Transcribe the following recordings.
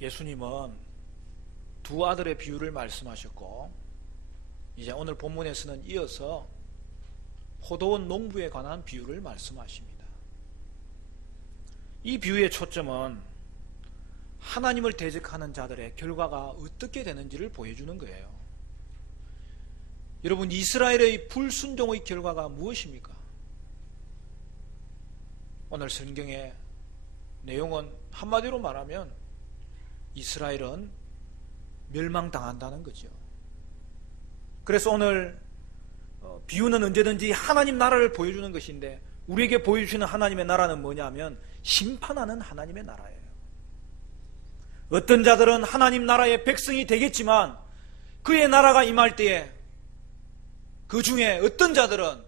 예수님은 두 아들의 비유를 말씀하셨고, 이제 오늘 본문에서는 이어서 포도원 농부에 관한 비유를 말씀하십니다. 이 비유의 초점은 하나님을 대적하는 자들의 결과가 어떻게 되는지를 보여주는 거예요. 여러분, 이스라엘의 불순종의 결과가 무엇입니까? 오늘 성경의 내용은 한마디로 말하면 이스라엘은 멸망당한다는 거죠. 그래서 오늘 비유는 언제든지 하나님 나라를 보여주는 것인데, 우리에게 보여주시는 하나님의 나라는 뭐냐면 심판하는 하나님의 나라예요. 어떤 자들은 하나님 나라의 백성이 되겠지만 그의 나라가 임할 때에 그 중에 어떤 자들은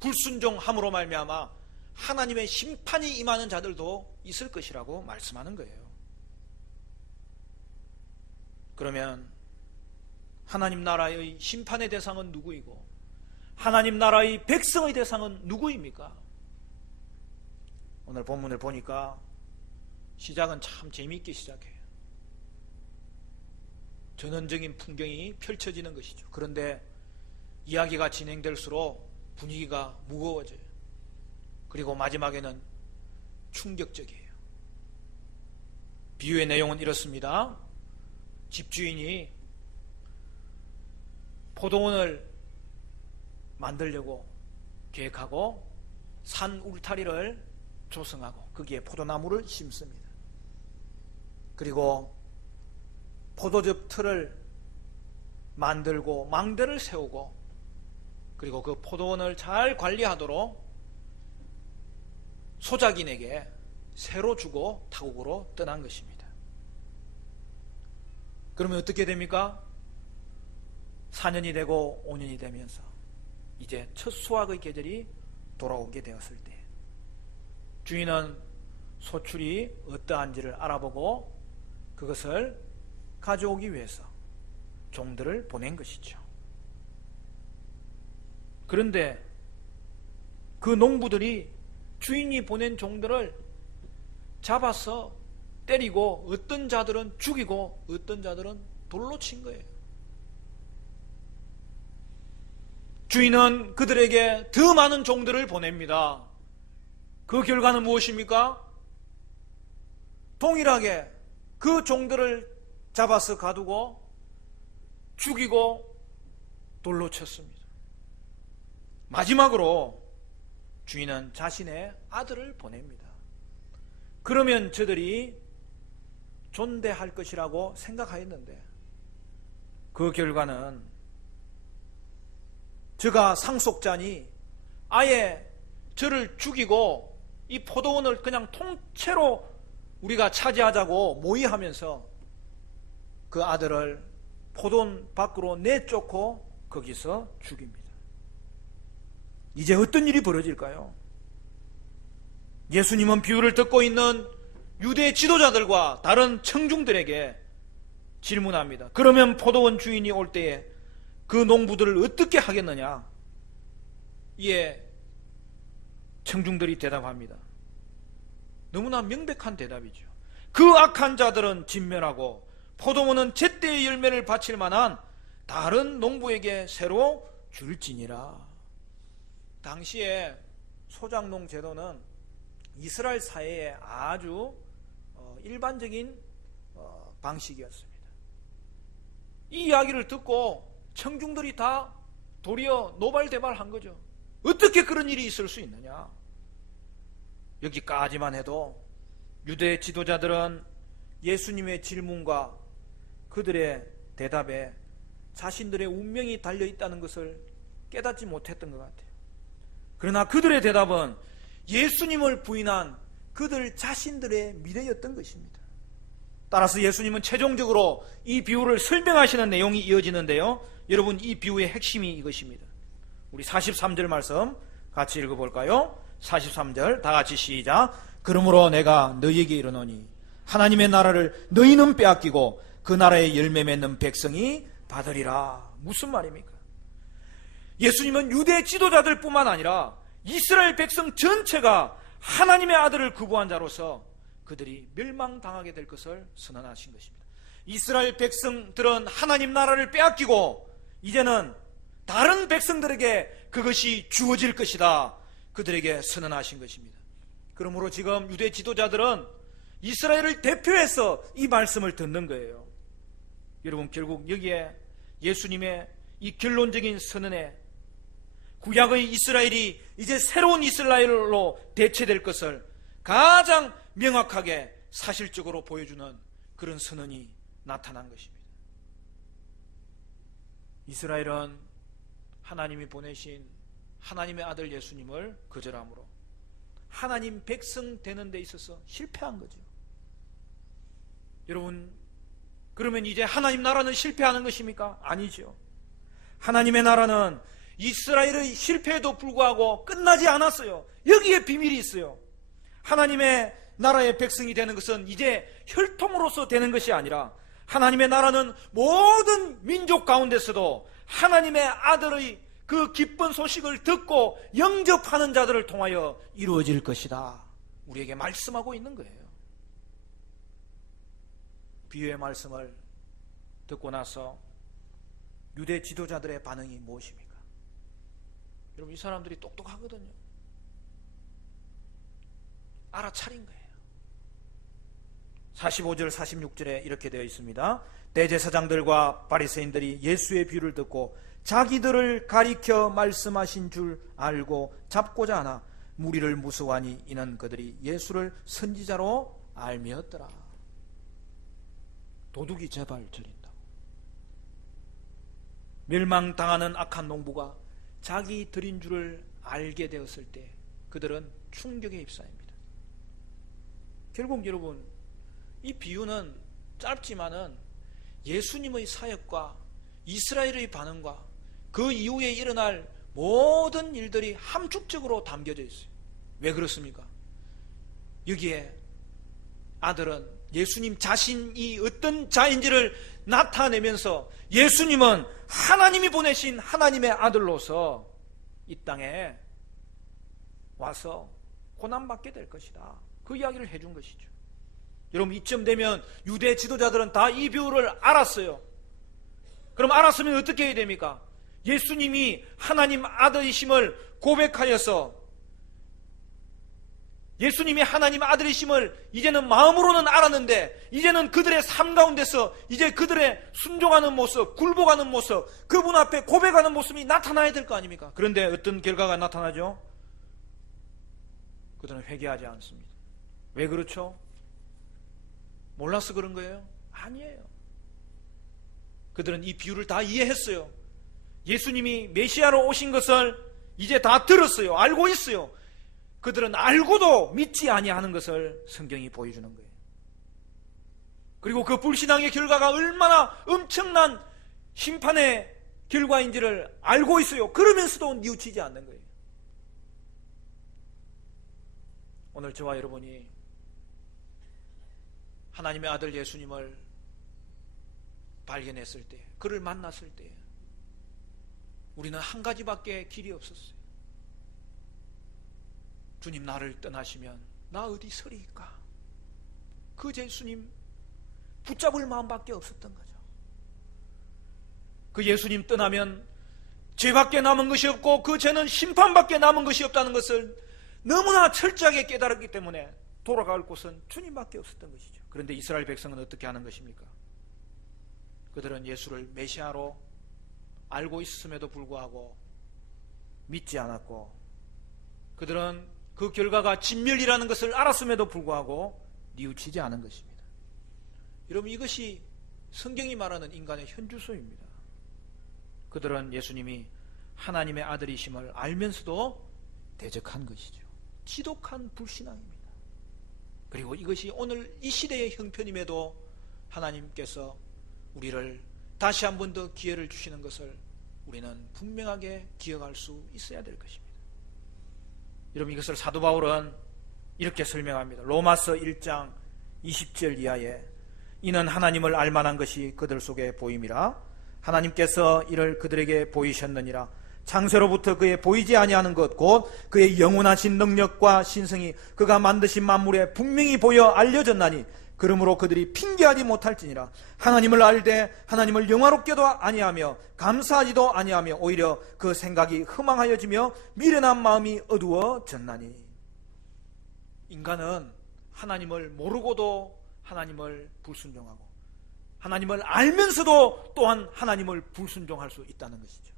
불순종함으로 말미암아 하나님의 심판이 임하는 자들도 있을 것이라고 말씀하는 거예요. 그러면 하나님 나라의 심판의 대상은 누구이고 하나님 나라의 백성의 대상은 누구입니까? 오늘 본문을 보니까 시작은 참 재미있게 시작해요. 전원적인 풍경이 펼쳐지는 것이죠. 그런데 이야기가 진행될수록 분위기가 무거워져요. 그리고 마지막에는 충격적이에요. 비유의 내용은 이렇습니다. 집주인이 포도원을 만들려고 계획하고 산 울타리를 조성하고 거기에 포도나무를 심습니다. 그리고 포도즙 틀을 만들고 망대를 세우고, 그리고 그 포도원을 잘 관리하도록 소작인에게 새로 주고 타국으로 떠난 것입니다. 그러면 어떻게 됩니까? 4년이 되고 5년이 되면서 이제 첫 수확의 계절이 돌아오게 되었을 때 주인은 소출이 어떠한지를 알아보고 그것을 가져오기 위해서 종들을 보낸 것이죠. 그런데 그 농부들이 주인이 보낸 종들을 잡아서 때리고 어떤 자들은 죽이고 어떤 자들은 돌로 친 거예요. 주인은 그들에게 더 많은 종들을 보냅니다. 그 결과는 무엇입니까? 동일하게 그 종들을 잡아서 가두고 죽이고 돌로 쳤습니다. 마지막으로 주인은 자신의 아들을 보냅니다. 그러면 저들이 존대할 것이라고 생각하였는데 그 결과는 저가 상속자니 아예 저를 죽이고 이 포도원을 그냥 통째로 우리가 차지하자고 모의하면서 그 아들을 포도원 밖으로 내쫓고 거기서 죽입니다. 이제 어떤 일이 벌어질까요? 예수님은 비유를 듣고 있는 유대 지도자들과 다른 청중들에게 질문합니다. 그러면 포도원 주인이 올 때에 그 농부들을 어떻게 하겠느냐? 이에 청중들이 대답합니다. 너무나 명백한 대답이죠. 그 악한 자들은 진멸하고 포도원은 제때의 열매를 바칠 만한 다른 농부에게 새로 줄지니라. 당시에 소작농 제도는 이스라엘 사회의 아주 일반적인 방식이었습니다. 이 이야기를 듣고 청중들이 다 도리어 노발대발한 거죠. 어떻게 그런 일이 있을 수 있느냐? 여기까지만 해도 유대 지도자들은 예수님의 질문과 그들의 대답에 자신들의 운명이 달려있다는 것을 깨닫지 못했던 것 같아요. 그러나 그들의 대답은 예수님을 부인한 그들 자신들의 미래였던 것입니다. 따라서 예수님은 최종적으로 이 비유를 설명하시는 내용이 이어지는데요, 여러분, 이 비유의 핵심이 이것입니다. 우리 43절 말씀 같이 읽어볼까요? 43절 다 같이 시작. 그러므로 내가 너희에게 이르노니 하나님의 나라를 너희는 빼앗기고 그 나라의 열매 맺는 백성이 받으리라. 무슨 말입니까? 예수님은 유대 지도자들 뿐만 아니라 이스라엘 백성 전체가 하나님의 아들을 거부한 자로서 그들이 멸망당하게 될 것을 선언하신 것입니다. 이스라엘 백성들은 하나님 나라를 빼앗기고 이제는 다른 백성들에게 그것이 주어질 것이다, 그들에게 선언하신 것입니다. 그러므로 지금 유대 지도자들은 이스라엘을 대표해서 이 말씀을 듣는 거예요. 여러분, 결국 여기에 예수님의 이 결론적인 선언에 구약의 이스라엘이 이제 새로운 이스라엘로 대체될 것을 가장 명확하게 사실적으로 보여주는 그런 선언이 나타난 것입니다. 이스라엘은 하나님이 보내신 하나님의 아들 예수님을 거절함으로 하나님 백성 되는 데 있어서 실패한 거죠. 여러분, 그러면 이제 하나님 나라는 실패하는 것입니까? 아니죠. 하나님의 나라는 이스라엘의 실패에도 불구하고 끝나지 않았어요. 여기에 비밀이 있어요. 하나님의 나라의 백성이 되는 것은 이제 혈통으로서 되는 것이 아니라 하나님의 나라는 모든 민족 가운데서도 하나님의 아들의 그 기쁜 소식을 듣고 영접하는 자들을 통하여 이루어질 것이다, 우리에게 말씀하고 있는 거예요. 비유의 말씀을 듣고 나서 유대 지도자들의 반응이 무엇입니까? 여러분, 이 사람들이 똑똑하거든요. 알아차린 거예요. 45절 46절에 이렇게 되어 있습니다. 대제사장들과 바리새인들이 예수의 비유를 듣고 자기들을 가리켜 말씀하신 줄 알고 잡고자 하나 무리를 무수하니 이는 그들이 예수를 선지자로 알미었더라. 도둑이 제발 저린다고. 멸망당하는 악한 농부가 자기 들인 줄을 알게 되었을 때 그들은 충격에 휩싸입니다. 결국 여러분, 이 비유는 짧지만은 예수님의 사역과 이스라엘의 반응과 그 이후에 일어날 모든 일들이 함축적으로 담겨져 있어요. 왜 그렇습니까? 여기에 아들은 예수님 자신이 어떤 자인지를 나타내면서 예수님은 하나님이 보내신 하나님의 아들로서 이 땅에 와서 고난받게 될 것이다, 그 이야기를 해준 것이죠. 여러분, 이쯤 되면 유대 지도자들은 다 이 비유를 알았어요. 그럼 알았으면 어떻게 해야 됩니까? 예수님이 하나님 아들이심을 고백하여서 예수님이 하나님 아들이심을 이제는 마음으로는 알았는데 이제는 그들의 삶 가운데서 이제 그들의 순종하는 모습, 굴복하는 모습, 그분 앞에 고백하는 모습이 나타나야 될 거 아닙니까? 그런데 어떤 결과가 나타나죠? 그들은 회개하지 않습니다. 왜 그렇죠? 몰라서 그런 거예요? 아니에요. 그들은 이 비유를 다 이해했어요. 예수님이 메시아로 오신 것을 이제 다 들었어요. 알고 있어요. 그들은 알고도 믿지 아니하는 것을 성경이 보여주는 거예요. 그리고 그 불신앙의 결과가 얼마나 엄청난 심판의 결과인지를 알고 있어요. 그러면서도 뉘우치지 않는 거예요. 오늘 저와 여러분이 하나님의 아들 예수님을 발견했을 때, 그를 만났을 때 우리는 한 가지밖에 길이 없었어요. 주님, 나를 떠나시면 나 어디 서리이까? 그 예수님 붙잡을 마음밖에 없었던 거죠. 그 예수님 떠나면 죄밖에 남은 것이 없고 그 죄는 심판밖에 남은 것이 없다는 것을 너무나 철저하게 깨달았기 때문에 돌아갈 곳은 주님밖에 없었던 것이죠. 그런데 이스라엘 백성은 어떻게 하는 것입니까? 그들은 예수를 메시아로 알고 있음에도 불구하고 믿지 않았고, 그들은 그 결과가 진멸이라는 것을 알았음에도 불구하고 뉘우치지 않은 것입니다. 여러분, 이것이 성경이 말하는 인간의 현주소입니다. 그들은 예수님이 하나님의 아들이심을 알면서도 대적한 것이죠. 지독한 불신앙입니다. 그리고 이것이 오늘 이 시대의 형편임에도 하나님께서 우리를 다시 한 번 더 기회를 주시는 것을 우리는 분명하게 기억할 수 있어야 될 것입니다. 여러분, 이것을 사도 바울은 이렇게 설명합니다. 로마서 1장 20절 이하에 이는 하나님을 알만한 것이 그들 속에 보임이라 하나님께서 이를 그들에게 보이셨느니라 창세로부터 그의 보이지 아니하는 것 곧 그의 영원하신 능력과 신성이 그가 만드신 만물에 분명히 보여 알려졌나니 그러므로 그들이 핑계하지 못할지니라. 하나님을 알되 하나님을 영화롭게도 아니하며 감사하지도 아니하며 오히려 그 생각이 허망하여지며 미련한 마음이 어두워졌나니. 인간은 하나님을 모르고도 하나님을 불순종하고 하나님을 알면서도 또한 하나님을 불순종할 수 있다는 것이죠.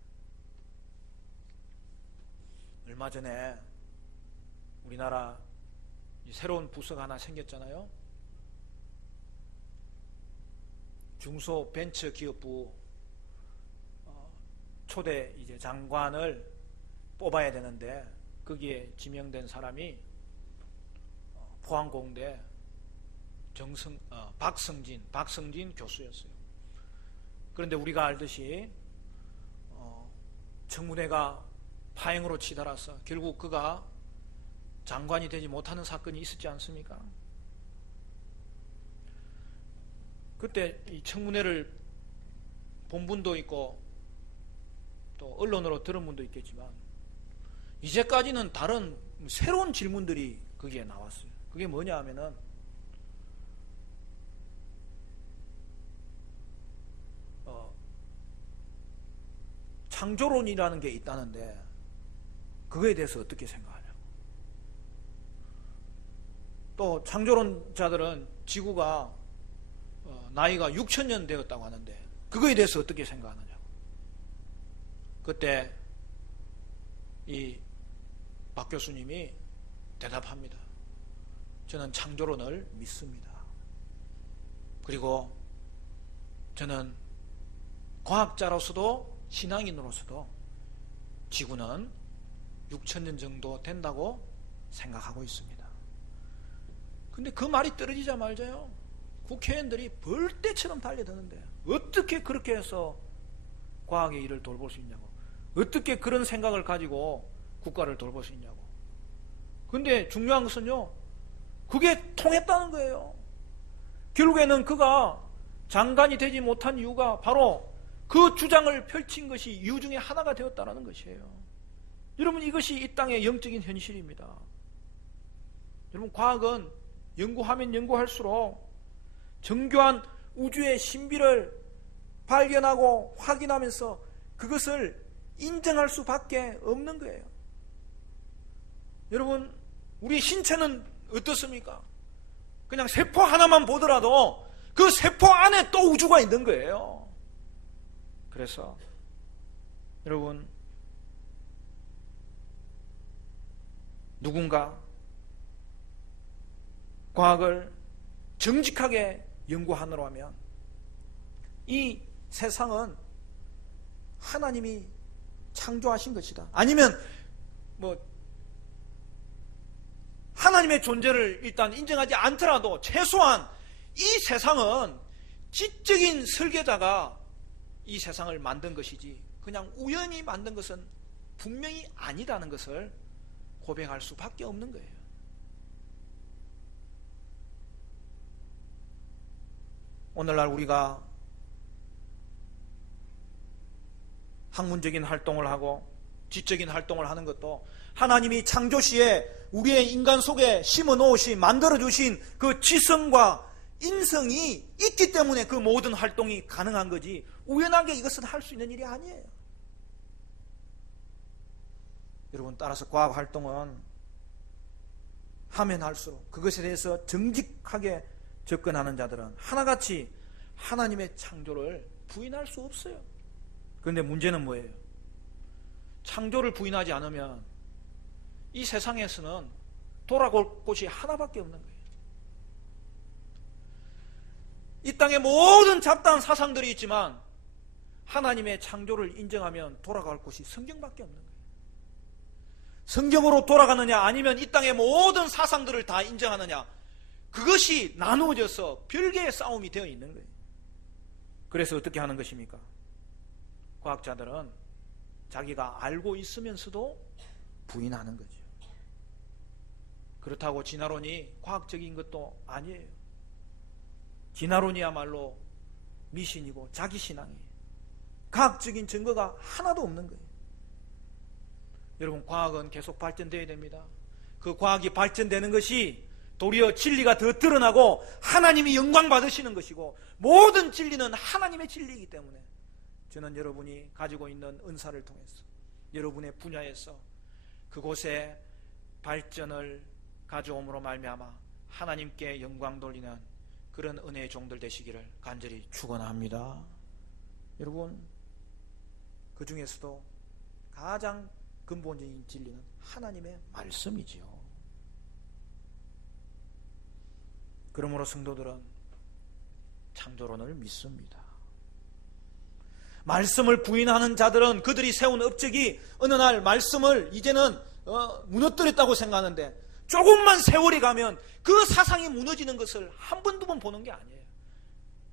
얼마 전에 우리나라 새로운 부서가 하나 생겼잖아요. 중소벤처기업부 초대 이제 장관을 뽑아야 되는데 거기에 지명된 사람이 포항공대 박성진 교수였어요. 그런데 우리가 알듯이 청문회가 파행으로 치달아서 결국 그가 장관이 되지 못하는 사건이 있었지 않습니까? 그때 이 청문회를 본 분도 있고 또 언론으로 들은 분도 있겠지만 이제까지는 다른 새로운 질문들이 거기에 나왔어요. 그게 뭐냐 하면은 창조론이라는 게 있다는데 그거에 대해서 어떻게 생각하냐고. 또 창조론자들은 지구가 나이가 6,000년 되었다고 하는데 그거에 대해서 어떻게 생각하느냐고. 그때 이 박 교수님이 대답합니다. 저는 창조론을 믿습니다. 그리고 저는 과학자로서도 신앙인으로서도 지구는 6,000년 정도 된다고 생각하고 있습니다. 근데 그 말이 떨어지자 말자요, 국회의원들이 벌떼처럼 달려드는데 어떻게 그렇게 해서 과학의 일을 돌볼 수 있냐고, 어떻게 그런 생각을 가지고 국가를 돌볼 수 있냐고. 근데 중요한 것은요, 그게 통했다는 거예요. 결국에는 그가 장관이 되지 못한 이유가 바로 그 주장을 펼친 것이 이유 중에 하나가 되었다는 것이에요. 여러분, 이것이 이 땅의 영적인 현실입니다. 여러분, 과학은 연구하면 연구할수록 정교한 우주의 신비를 발견하고 확인하면서 그것을 인정할 수밖에 없는 거예요. 여러분, 우리 신체는 어떻습니까? 그냥 세포 하나만 보더라도 그 세포 안에 또 우주가 있는 거예요. 그래서 여러분, 누군가 과학을 정직하게 연구하느라 하면 이 세상은 하나님이 창조하신 것이다. 아니면 하나님의 존재를 일단 인정하지 않더라도 최소한 이 세상은 지적인 설계자가 이 세상을 만든 것이지 그냥 우연히 만든 것은 분명히 아니다는 것을 고백할 수밖에 없는 거예요. 오늘날 우리가 학문적인 활동을 하고 지적인 활동을 하는 것도 하나님이 창조시에 우리의 인간 속에 심어 놓으신, 만들어 주신 그 지성과 인성이 있기 때문에 그 모든 활동이 가능한 거지 우연하게 이것은 할 수 있는 일이 아니에요. 여러분, 따라서 과학 활동은 하면 할수록 그것에 대해서 정직하게 접근하는 자들은 하나같이 하나님의 창조를 부인할 수 없어요. 그런데 문제는 뭐예요? 창조를 부인하지 않으면 이 세상에서는 돌아올 곳이 하나밖에 없는 거예요. 이 땅에 모든 잡다한 사상들이 있지만 하나님의 창조를 인정하면 돌아갈 곳이 성경밖에 없는 거예요. 성경으로 돌아가느냐 아니면 이 땅의 모든 사상들을 다 인정하느냐, 그것이 나누어져서 별개의 싸움이 되어 있는 거예요. 그래서 어떻게 하는 것입니까? 과학자들은 자기가 알고 있으면서도 부인하는 거죠. 그렇다고 진화론이 과학적인 것도 아니에요. 진화론이야말로 미신이고 자기신앙이에요. 과학적인 증거가 하나도 없는 거예요. 여러분, 과학은 계속 발전되어야 됩니다. 그 과학이 발전되는 것이 도리어 진리가 더 드러나고 하나님이 영광 받으시는 것이고, 모든 진리는 하나님의 진리이기 때문에 저는 여러분이 가지고 있는 은사를 통해서 여러분의 분야에서 그곳에 발전을 가져옴으로 말미암아 하나님께 영광 돌리는 그런 은혜의 종들 되시기를 간절히 축원합니다. 여러분, 그 중에서도 가장 근본적인 진리는 하나님의 말씀이지요. 그러므로 성도들은 창조론을 믿습니다. 말씀을 부인하는 자들은 그들이 세운 업적이 어느 날 말씀을 이제는 무너뜨렸다고 생각하는데, 조금만 세월이 가면 그 사상이 무너지는 것을 한 번, 두 번 보는 게 아니에요.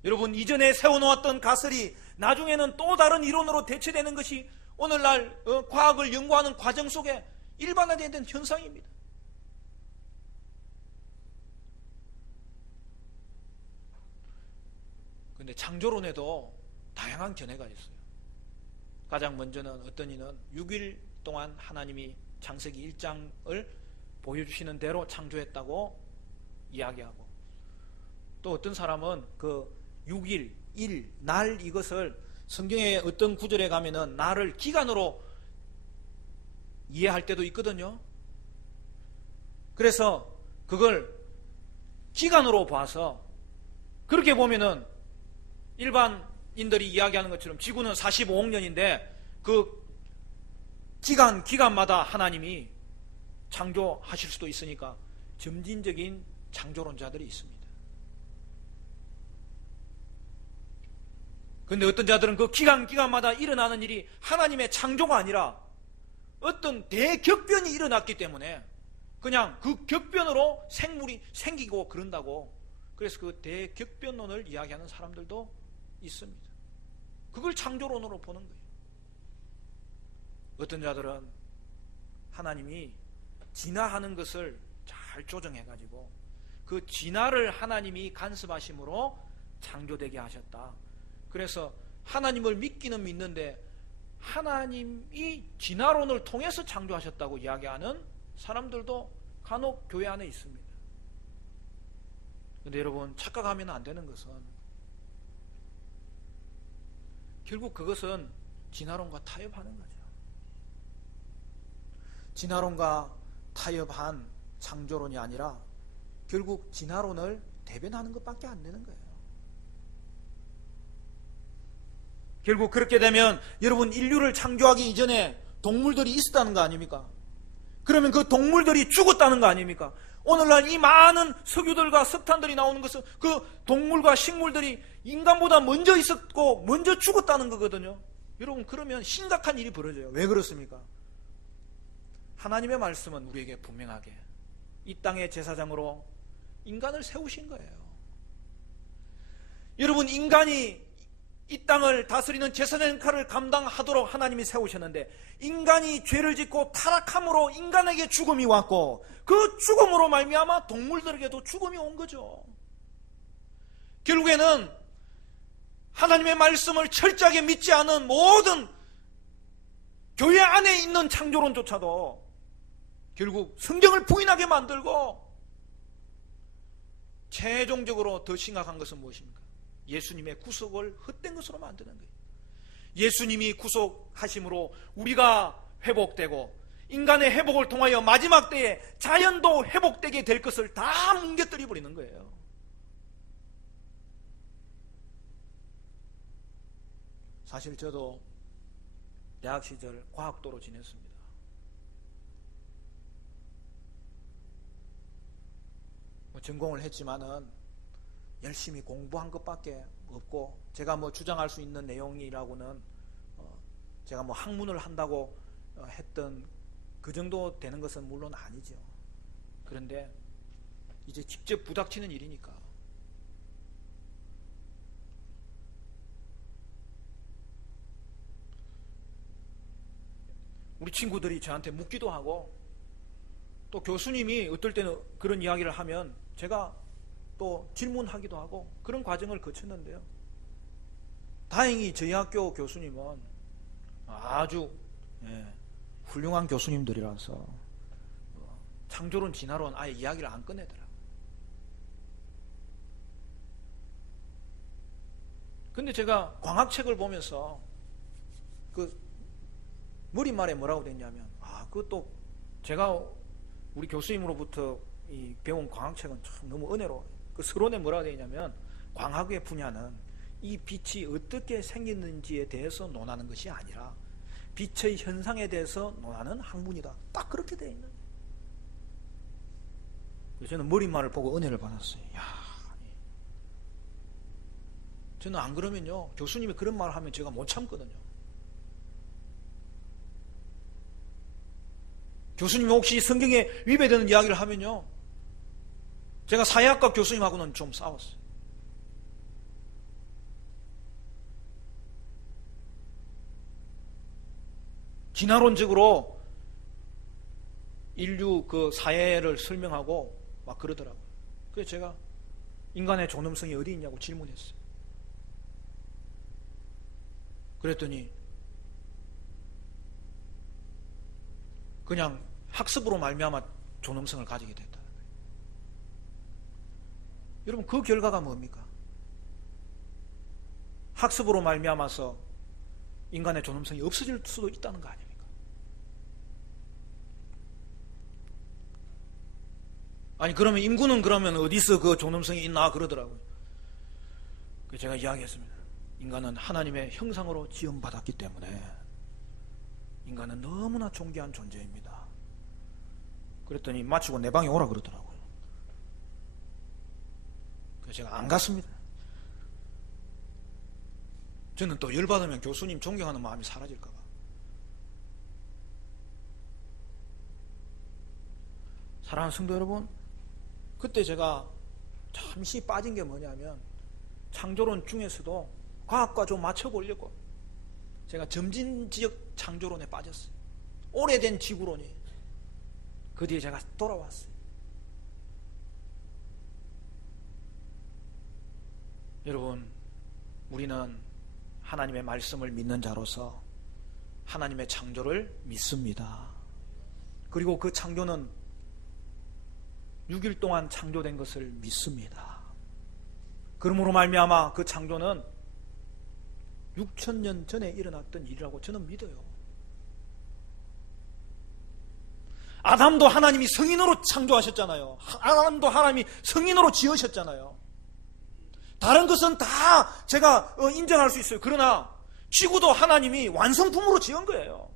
여러분, 이전에 세워놓았던 가설이 나중에는 또 다른 이론으로 대체되는 것이 오늘날 과학을 연구하는 과정 속에 일반화되는 현상입니다. 그런데 창조론에도 다양한 견해가 있어요. 가장 먼저는 어떤 이는 6일 동안 하나님이 창세기 1장을 보여주시는 대로 창조했다고 이야기하고, 또 어떤 사람은 그 6일, 일, 날, 이것을 성경의 어떤 구절에 가면은 날을 기간으로 이해할 때도 있거든요. 그래서 그걸 기간으로 봐서, 그렇게 보면은 일반인들이 이야기하는 것처럼 지구는 45억 년인데 그 기간마다 하나님이 창조하실 수도 있으니까 점진적인 창조론자들이 있습니다. 그런데 어떤 자들은 그 기간마다 일어나는 일이 하나님의 창조가 아니라 어떤 대격변이 일어났기 때문에 그냥 그 격변으로 생물이 생기고 그런다고, 그래서 그 대격변론을 이야기하는 사람들도 있습니다. 그걸 창조론으로 보는 거예요. 어떤 자들은 하나님이 진화하는 것을 잘 조정해가지고 그 진화를 하나님이 간섭하심으로 창조되게 하셨다. 그래서 하나님을 믿기는 믿는데 하나님이 진화론을 통해서 창조하셨다고 이야기하는 사람들도 간혹 교회 안에 있습니다. 그런데 여러분, 착각하면 안 되는 것은 결국 그것은 진화론과 타협하는 거죠. 진화론과 타협한 창조론이 아니라 결국 진화론을 대변하는 것밖에 안 되는 거예요. 결국 그렇게 되면 여러분, 인류를 창조하기 이전에 동물들이 있었다는 거 아닙니까? 그러면 그 동물들이 죽었다는 거 아닙니까? 오늘날 이 많은 석유들과 석탄들이 나오는 것은 그 동물과 식물들이 인간보다 먼저 있었고 먼저 죽었다는 거거든요. 여러분, 그러면 심각한 일이 벌어져요. 왜 그렇습니까? 하나님의 말씀은 우리에게 분명하게 이 땅의 제사장으로 인간을 세우신 거예요. 여러분, 인간이 이 땅을 다스리는 제사장 역할을 감당하도록 하나님이 세우셨는데, 인간이 죄를 짓고 타락함으로 인간에게 죽음이 왔고, 그 죽음으로 말미암아 동물들에게도 죽음이 온 거죠. 결국에는 하나님의 말씀을 철저하게 믿지 않은 모든 교회 안에 있는 창조론조차도 결국 성경을 부인하게 만들고, 최종적으로 더 심각한 것은 무엇입니까? 예수님의 구속을 헛된 것으로 만드는 거예요. 예수님이 구속하심으로 우리가 회복되고 인간의 회복을 통하여 마지막 때에 자연도 회복되게 될 것을 다 뭉개뜨려 버리는 거예요. 사실 저도 대학 시절 과학도로 지냈습니다. 전공을 했지만은 열심히 공부한 것밖에 없고, 제가 주장할 수 있는 내용이라고는 제가 학문을 한다고 했던 그 정도 되는 것은 물론 아니죠. 그런데 이제 직접 부닥치는 일이니까 우리 친구들이 저한테 묻기도 하고, 또 교수님이 어떨 때는 그런 이야기를 하면 제가 또 질문하기도 하고, 그런 과정을 거쳤는데요. 다행히 저희 학교 교수님은 아주 훌륭한 교수님들이라서 창조론, 진화론 아예 이야기를 안 꺼내더라고요. 근데 제가 광학책을 보면서 그 머릿말에 뭐라고 됐냐면, 그것도 제가 우리 교수님으로부터 이 배운 광학책은 참 너무 은혜로워요. 그 서론에 뭐라고 되냐면, 광학의 분야는 이 빛이 어떻게 생기는지에 대해서 논하는 것이 아니라 빛의 현상에 대해서 논하는 학문이다. 딱 그렇게 되어 있는 거예요. 그래서 저는 머릿말을 보고 은혜를 받았어요. 저는 안 그러면요, 교수님이 그런 말을 하면 제가 못 참거든요. 교수님이 혹시 성경에 위배되는 이야기를 하면요, 제가 사회학과 교수님하고는 좀 싸웠어요. 진화론적으로 인류 그 사회를 설명하고 막 그러더라고요. 그래서 제가 인간의 존엄성이 어디 있냐고 질문했어요. 그랬더니 그냥 학습으로 말미암아 존엄성을 가지게 됐다는 거예요. 여러분, 그 결과가 뭡니까? 학습으로 말미암아서 인간의 존엄성이 없어질 수도 있다는 거 아닙니까? 아니, 그러면 인구는 그러면 어디서 그 존엄성이 있나 그러더라고요. 그래서 제가 이야기했습니다. 인간은 하나님의 형상으로 지음받았기 때문에 인간은 너무나 존귀한 존재입니다. 그랬더니 마치고 내 방에 오라 그러더라고요. 그래서 제가 안 갔습니다. 저는 또 열받으면 교수님 존경하는 마음이 사라질까 봐. 사랑하는 성도 여러분, 그때 제가 잠시 빠진 게 뭐냐면, 창조론 중에서도 과학과 좀 맞춰보려고 제가 점진지역 창조론에 빠졌어요. 오래된 지구론이. 그 뒤에 제가 돌아왔어요. 여러분, 우리는 하나님의 말씀을 믿는 자로서 하나님의 창조를 믿습니다. 그리고 그 창조는 6일 동안 창조된 것을 믿습니다. 그러므로 말미암아 그 창조는 6,000년 전에 일어났던 일이라고 저는 믿어요. 아담도 하나님이 성인으로 창조하셨잖아요. 아담도 하나님이 성인으로 지으셨잖아요. 다른 것은 다 제가 인정할 수 있어요. 그러나 지구도 하나님이 완성품으로 지은 거예요.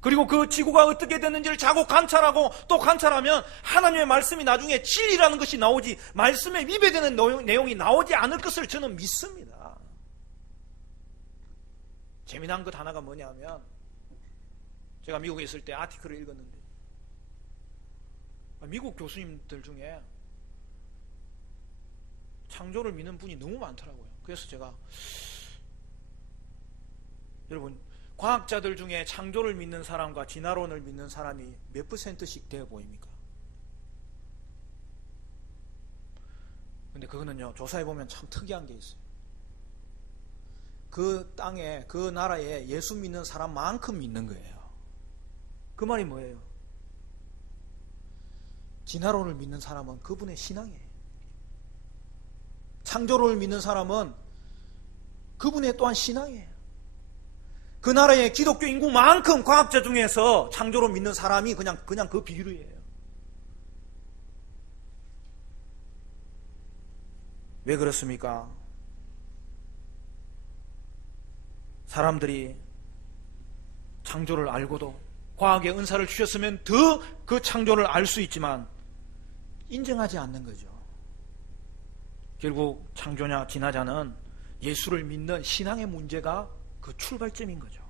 그리고 그 지구가 어떻게 됐는지를 자꾸 관찰하고 또 관찰하면 하나님의 말씀이 나중에 진리라는 것이 나오지, 말씀에 위배되는 내용이 나오지 않을 것을 저는 믿습니다. 재미난 것 하나가 뭐냐면, 제가 미국에 있을 때 아티클을 읽었는데, 미국 교수님들 중에 창조를 믿는 분이 너무 많더라고요. 그래서 제가, 여러분, 과학자들 중에 창조를 믿는 사람과 진화론을 믿는 사람이 몇 %씩 되어 보입니까? 근데 그거는요, 조사해보면 참 특이한 게 있어요. 그 땅에, 그 나라에 예수 믿는 사람만큼 믿는 거예요. 그 말이 뭐예요? 진화론을 믿는 사람은 그분의 신앙이에요. 창조론을 믿는 사람은 그분의 또한 신앙이에요. 그 나라의 기독교 인구만큼 과학자 중에서 창조론 믿는 사람이 그냥 그 비율이에요. 왜 그렇습니까? 사람들이 창조를 알고도 과학의 은사를 주셨으면 더 그 창조를 알 수 있지만 인정하지 않는 거죠. 결국 창조냐 진화자는 예수를 믿는 신앙의 문제가 그 출발점인 거죠.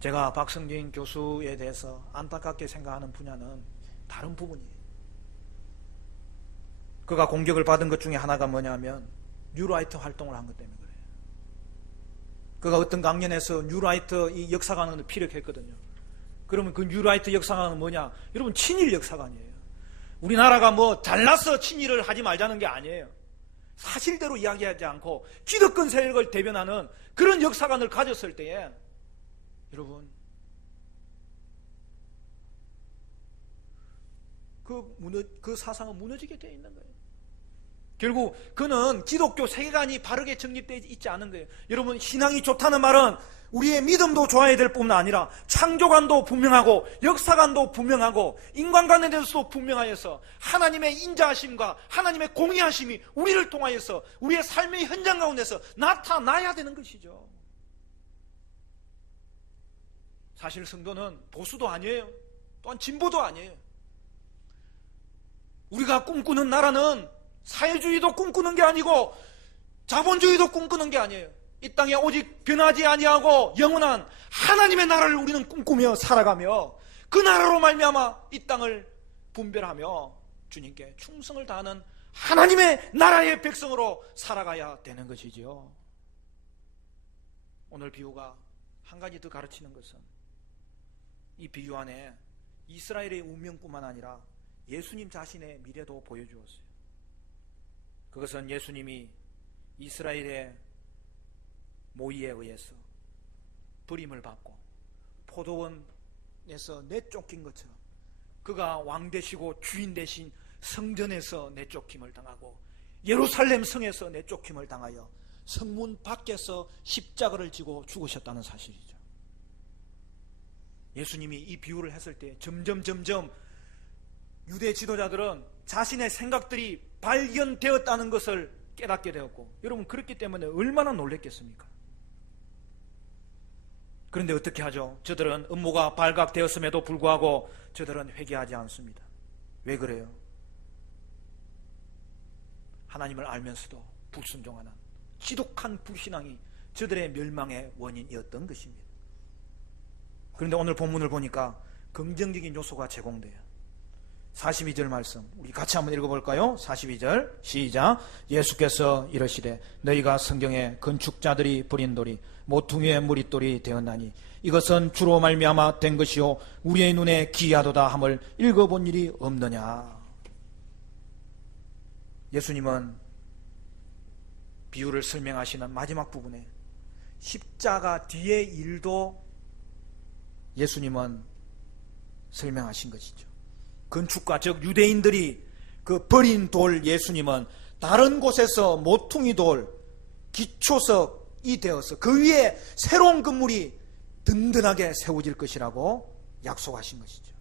제가 박성진 교수에 대해서 안타깝게 생각하는 분야는 다른 부분이에요. 그가 공격을 받은 것 중에 하나가 뭐냐면 뉴라이트 활동을 한 것 때문에 그래요. 그가 어떤 강연에서 뉴라이트 이 역사관을 피력했거든요. 그러면 그 뉴라이트 역사관은 뭐냐? 여러분, 친일 역사관이에요. 우리나라가 뭐 잘나서 친일을 하지 말자는 게 아니에요. 사실대로 이야기하지 않고 기득권 세력을 대변하는 그런 역사관을 가졌을 때에 여러분, 그 사상은 무너지게 되어 있는 거예요. 결국 그는 기독교 세계관이 바르게 정립되어 있지 않은 거예요. 여러분, 신앙이 좋다는 말은 우리의 믿음도 좋아야 될 뿐만 아니라 창조관도 분명하고 역사관도 분명하고 인간관에 대해서도 분명하여서 하나님의 인자하심과 하나님의 공의하심이 우리를 통하여서 우리의 삶의 현장 가운데서 나타나야 되는 것이죠. 사실 성도는 보수도 아니에요. 또한 진보도 아니에요. 우리가 꿈꾸는 나라는 사회주의도 꿈꾸는 게 아니고 자본주의도 꿈꾸는 게 아니에요. 이 땅에 오직 변하지 아니하고 영원한 하나님의 나라를 우리는 꿈꾸며 살아가며 그 나라로 말미암아 이 땅을 분별하며 주님께 충성을 다하는 하나님의 나라의 백성으로 살아가야 되는 것이지요. 오늘 비유가 한 가지 더 가르치는 것은 이 비유 안에 이스라엘의 운명뿐만 아니라 예수님 자신의 미래도 보여주었어요. 그것은 예수님이 이스라엘의 모의에 의해서 버림을 받고 포도원에서 내쫓긴 것처럼 그가 왕 되시고 주인 되신 성전에서 내쫓김을 당하고 예루살렘 성에서 내쫓김을 당하여 성문 밖에서 십자가를 지고 죽으셨다는 사실이죠. 예수님이 이 비유를 했을 때 점점 유대 지도자들은 자신의 생각들이 발견되었다는 것을 깨닫게 되었고, 여러분 그렇기 때문에 얼마나 놀랬겠습니까? 그런데 어떻게 하죠? 저들은 음모가 발각되었음에도 불구하고 저들은 회개하지 않습니다. 왜 그래요? 하나님을 알면서도 불순종하는 지독한 불신앙이 저들의 멸망의 원인이었던 것입니다. 그런데 오늘 본문을 보니까 긍정적인 요소가 제공돼요. 42절 말씀 우리 같이 한번 읽어볼까요? 42절 시작. 예수께서 이르시되 너희가 성경에 건축자들이 버린 돌이 모퉁이의 무릿돌이 되었나니 이것은 주로 말미암아 된 것이요 우리의 눈에 기이하도다 함을 읽어본 일이 없느냐. 예수님은 비유를 설명하시는 마지막 부분에 십자가 뒤의 일도 예수님은 설명하신 것이죠. 건축가 즉 유대인들이 그 버린 돌 예수님은 다른 곳에서 모퉁이 돌 기초석이 되어서 그 위에 새로운 건물이 든든하게 세워질 것이라고 약속하신 것이죠.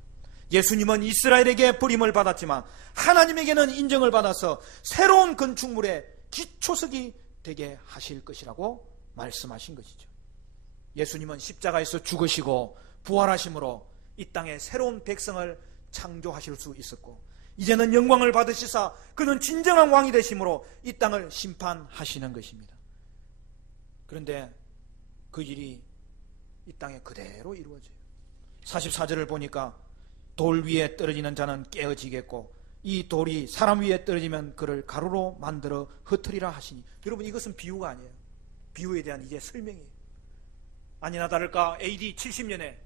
예수님은 이스라엘에게 버림을 받았지만 하나님에게는 인정을 받아서 새로운 건축물의 기초석이 되게 하실 것이라고 말씀하신 것이죠. 예수님은 십자가에서 죽으시고 부활하심으로 이 땅에 새로운 백성을 창조하실 수 있었고 이제는 영광을 받으시사 그는 진정한 왕이 되심으로 이 땅을 심판하시는 것입니다. 그런데 그 일이 이 땅에 그대로 이루어져요. 44절을 보니까 돌 위에 떨어지는 자는 깨어지겠고 이 돌이 사람 위에 떨어지면 그를 가루로 만들어 흩으리라 하시니, 여러분 이것은 비유가 아니에요. 비유에 대한 이제 설명이에요. 아니나 다를까 AD 70년에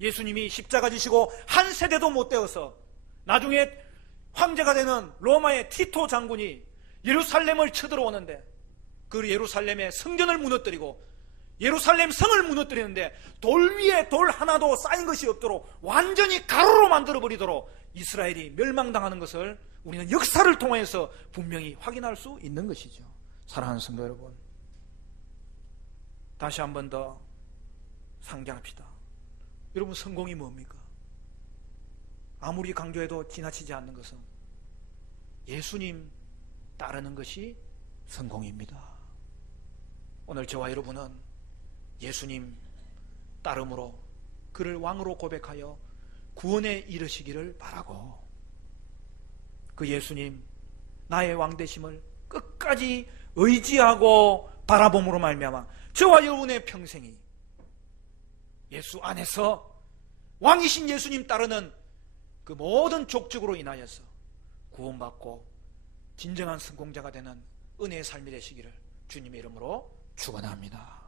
예수님이 십자가 지시고 한 세대도 못 되어서 나중에 황제가 되는 로마의 티토 장군이 예루살렘을 쳐들어오는데 그 예루살렘의 성전을 무너뜨리고 예루살렘 성을 무너뜨리는데 돌 위에 돌 하나도 쌓인 것이 없도록 완전히 가루로 만들어버리도록 이스라엘이 멸망당하는 것을 우리는 역사를 통해서 분명히 확인할 수 있는 것이죠. 사랑하는 성도 여러분, 다시 한 번 더 상기합시다. 여러분 성공이 뭡니까? 아무리 강조해도 지나치지 않는 것은 예수님 따르는 것이 성공입니다. 오늘 저와 여러분은 예수님 따름으로 그를 왕으로 고백하여 구원에 이르시기를 바라고 그 예수님 나의 왕 되심을 끝까지 의지하고 바라봄으로 말미암아 저와 여러분의 평생이 예수 안에서 왕이신 예수님 따르는 그 모든 족적으로 인하여서 구원받고 진정한 성공자가 되는 은혜의 삶이 되시기를 주님의 이름으로 축원합니다.